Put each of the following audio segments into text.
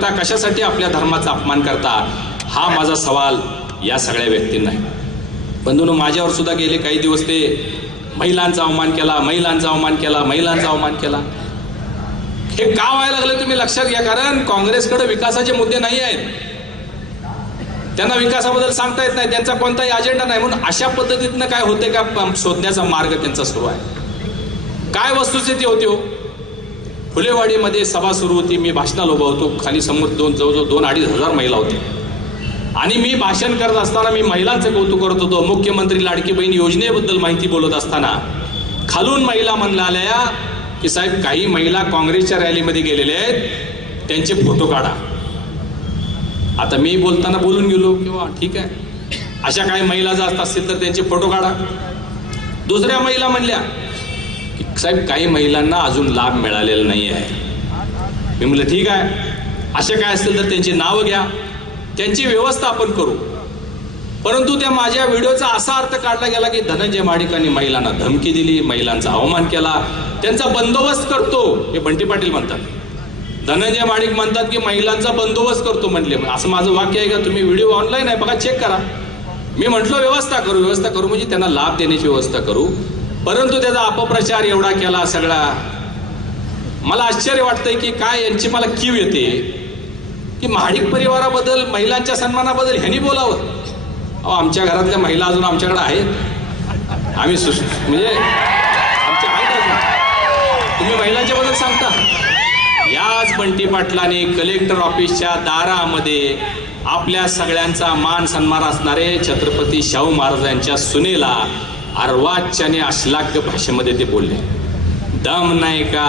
करता कशासाठी आपल्या धर्माचा अपमान करता? हा माझा सवाल या सगळ्या व्यक्तींना आहे. बंधून माझ्यावर सुद्धा गेले काही दिवस ते महिलांचा अवमान केला महिलांचा अवमान केला महिलांचा अवमान केला. हे का व्हायला लागलं तुम्ही लक्षात घ्या कारण काँग्रेसकडे विकासाचे मुद्दे नाही आहेत. त्यांना विकासाबद्दल सांगता येत नाही त्यांचा कोणताही अजेंडा नाही. म्हणून अशा पद्धतीनं काय होते का शोधण्याचा मार्ग त्यांचा सुरू आहे. काय वस्तुस्थिती होती हो? फुलेवाडीमध्ये सभा सुरू होती. मी भाषणाला उभा होतो. खाली समोर दोन जवळजवळ दोन अडीच हजार महिला होत्या. आणि मी भाषण करत असताना मी महिलांचं कौतुक करत होतो. मुख्यमंत्री लाडकी बहीण योजनेबद्दल माहिती बोलत असताना खालून महिला म्हणल्या की साहेब काही महिला काँग्रेसच्या रॅलीमध्ये गेलेल्या आहेत. त्यांचे फोटो काढा. आता मी बोलताना बोलून गेलो किंवा ठीक आहे. अशा काही महिला जास्त असतील तर त्यांचे फोटो काढा. दुसऱ्या महिला म्हणल्या साहेब काही महिलांना अजून लाभ मिळालेला नाही आहे मी म्हटलं ठीक आहे. असे काय असतील तर त्यांची नावं घ्या. त्यांची व्यवस्था आपण करू. परंतु त्या माझ्या व्हिडिओचा असा अर्थ काढला गेला की धनंजय माडिकांनी महिलांना धमकी दिली महिलांचा अवमान केला. त्यांचा बंदोबस्त करतो हे बंटी पाटील म्हणतात. धनंजय माडिक म्हणतात की महिलांचा बंदोबस्त करतो म्हणले. असं माझं वाक्य आहे का? तुम्ही व्हिडिओ ऑनलाईन आहे बघा चेक करा. मी म्हटलो व्यवस्था करू व्यवस्था करू. म्हणजे त्यांना लाभ देण्याची व्यवस्था करू. परंतु त्याचा अपप्रचार एवढा केला सगळा. मला आश्चर्य वाटतंय की काय यांची मला कीव येते. की महाडिक परिवाराबद्दल महिलांच्या सन्मानाबद्दल ह्यांनी बोलावं. अहो आमच्या घरातल्या महिला अजून आमच्याकडे आहेत. आम्ही सुस म्हणजे आमच्या आहेत तुम्ही महिलांच्या बद्दल सांगता. याच बंटी पाटलाने कलेक्टर ऑफिसच्या दारामध्ये आपल्या सगळ्यांचा मान सन्मान असणारे छत्रपती शाहू महाराजांच्या सुनेला अर्वाच्याने अश्लाघ्य भाषेमध्ये ते बोलले. दम नाही का?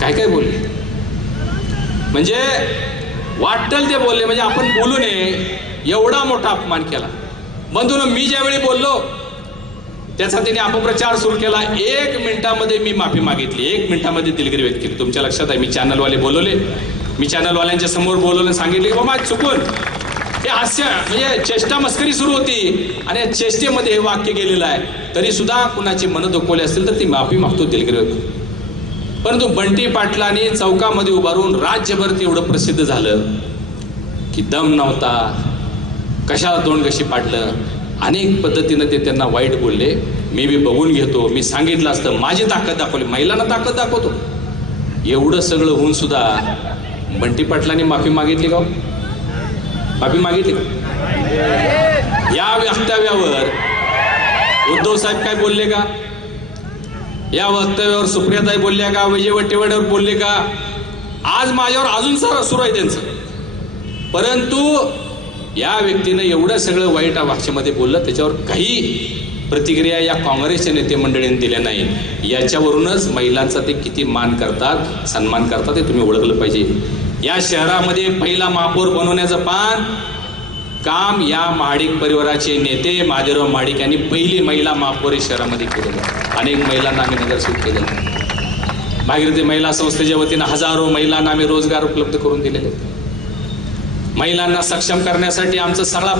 काय काय बोलले? म्हणजे वाटल ते बोलले म्हणजे आपण बोलू नये. एवढा मोठा अपमान केला. बंधून मी ज्यावेळी बोललो त्याचा तिने अपप्रचार सुरू केला. एक मिनिटामध्ये मी माफी मागितली. एक मिनिटामध्ये दिलगिरी व्यक्त केली. तुमच्या लक्षात आहे मी चॅनलवाले बोलवले. मी चॅनलवाल्यांच्या समोर बोलवलं सांगितले बाबा चुकून. हे हास्य म्हणजे चेष्टा मस्करी सुरू होती आणि या चेष्टेमध्ये हे वाक्य गेलेलं आहे. तरी सुद्धा कुणाची मन दुखवली असतील तर ती माफी मागतो दिलगिरी परंतु बंटी पाटलाने चौकामध्ये उभारून राज्यभर ते एवढं प्रसिद्ध झालं की दम नव्हता. कशाला तोंड कशी पाडलं? अनेक पद्धतीनं ते त्यांना वाईट बोलले. मी बी बघून घेतो. मी सांगितलं असतं. माझी ताकद दाखवली. महिलांना ताकद दाखवतो. एवढं सगळं होऊन सुद्धा बंटी पाटलांनी माफी मागितली का हो? माफी मागितली या वक्तव्यावर उद्धव साहेब काय बोलले का? या वक्तव्यावर सुप्रियाताई बोलल्या का? विजय वट्टेवाड्यावर बोलले का? आज माझ्यावर अजून सर सुरू आहे त्यांचं. परंतु या व्यक्तीनं एवढं सगळं वाईट भाषेमध्ये बोललं त्याच्यावर काही प्रतिक्रिया या काँग्रेसच्या नेते मंडळीने दिल्या नाही. याच्यावरूनच महिलांचा ते किती मान करतात सन्मान करतात हे तुम्ही ओळखलं पाहिजे. या शहरामध्ये पहिला महापौर बनवण्याचं पान काम या महाडिक परिवाराचे नेते माधवराव महाडिक यांनी पहिली महिला महापौर शहरामध्ये केलेलं अनेक महिलांना आम्ही नगरसेवक केलेलं आहे. भागीरथी महिला संस्थेच्या वतीनं हजारो महिलांना आम्ही रोजगार उपलब्ध करून दिलेले आहेत. महिलांना सक्षम करण्यासाठी आमचा सगळा